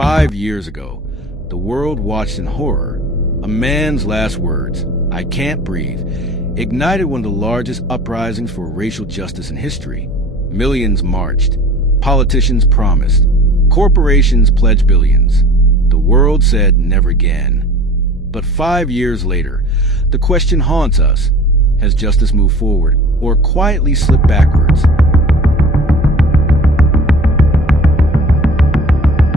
5 years ago, the world watched in horror. A man's last words, "I can't breathe," ignited one of the largest uprisings for racial justice in history. Millions marched. Politicians promised. Corporations pledged billions. The world said never again. But 5 years later, the question haunts us. Has justice moved forward or quietly slipped backwards?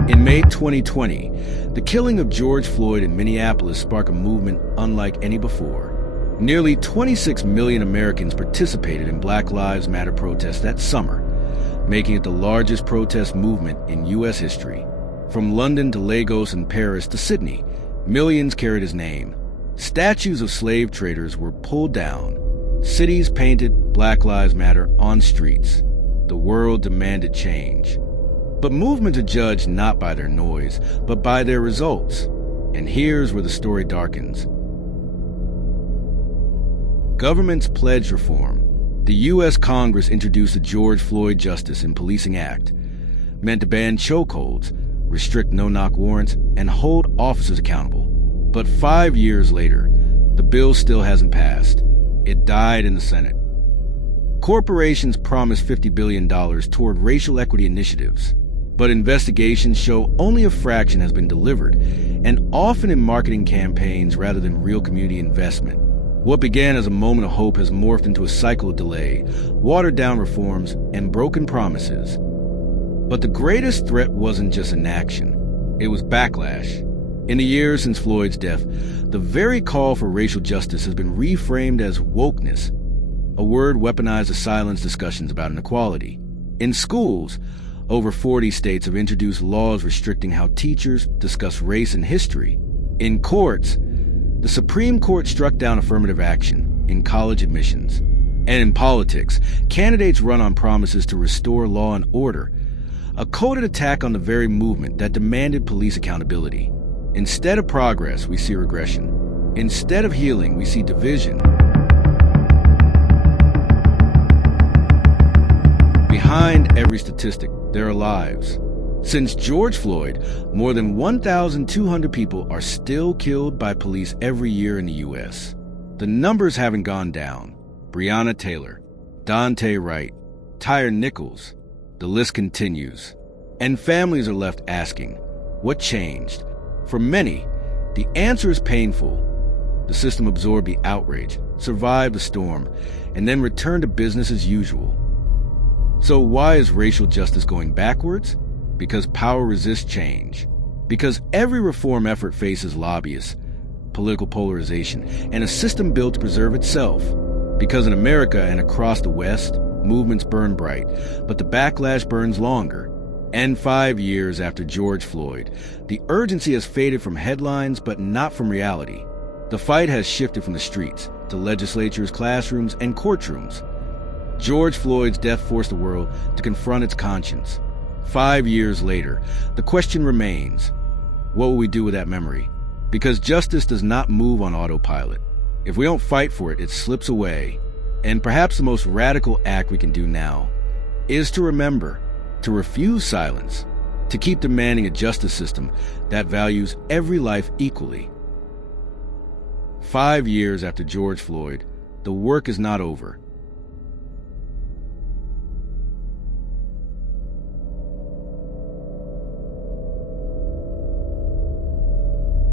In May 2020, the killing of George Floyd in Minneapolis sparked a movement unlike any before. Nearly 26 million Americans participated in Black Lives Matter protests that summer, making it the largest protest movement in U.S. history. From London to Lagos and Paris to Sydney, millions carried his name. Statues of slave traders were pulled down. Cities painted Black Lives Matter on streets. The world demanded change. But movements are judged not by their noise, but by their results. And here's where the story darkens. Governments pledged reform. The U.S. Congress introduced the George Floyd Justice in Policing Act, meant to ban chokeholds, restrict no-knock warrants, and hold officers accountable. But 5 years later, the bill still hasn't passed. It died in the Senate. Corporations promised $50 billion toward racial equity initiatives, but investigations show only a fraction has been delivered, and often in marketing campaigns rather than real community investment. What began as a moment of hope has morphed into a cycle of delay, watered-down reforms, and broken promises. But the greatest threat wasn't just inaction. It was backlash. In the years since Floyd's death, the very call for racial justice has been reframed as wokeness, a word weaponized to silence discussions about inequality. In schools, over 40 states have introduced laws restricting how teachers discuss race and history. In courts, the Supreme Court struck down affirmative action in college admissions. And in politics, candidates run on promises to restore law and order, a coded attack on the very movement that demanded police accountability. Instead of progress, we see regression. Instead of healing, we see division. Behind every statistic, there are lives. Since George Floyd, more than 1,200 people are still killed by police every year in the U.S. The numbers haven't gone down. Breonna Taylor, Dante Wright, Tyre Nichols. The list continues. And families are left asking, what changed? For many, the answer is painful. The system absorbed the outrage, survived the storm, and then returned to business as usual. So why is racial justice going backwards? Because power resists change. Because every reform effort faces lobbyists, political polarization, and a system built to preserve itself. Because in America and across the West, movements burn bright, but the backlash burns longer. And 5 years after George Floyd, the urgency has faded from headlines, but not from reality. The fight has shifted from the streets to legislatures, classrooms, and courtrooms. George Floyd's death forced the world to confront its conscience. 5 years later, the question remains, what will we do with that memory? Because justice does not move on autopilot. If we don't fight for it, it slips away. And perhaps the most radical act we can do now is to remember, to refuse silence, to keep demanding a justice system that values every life equally. 5 years after George Floyd, the work is not over.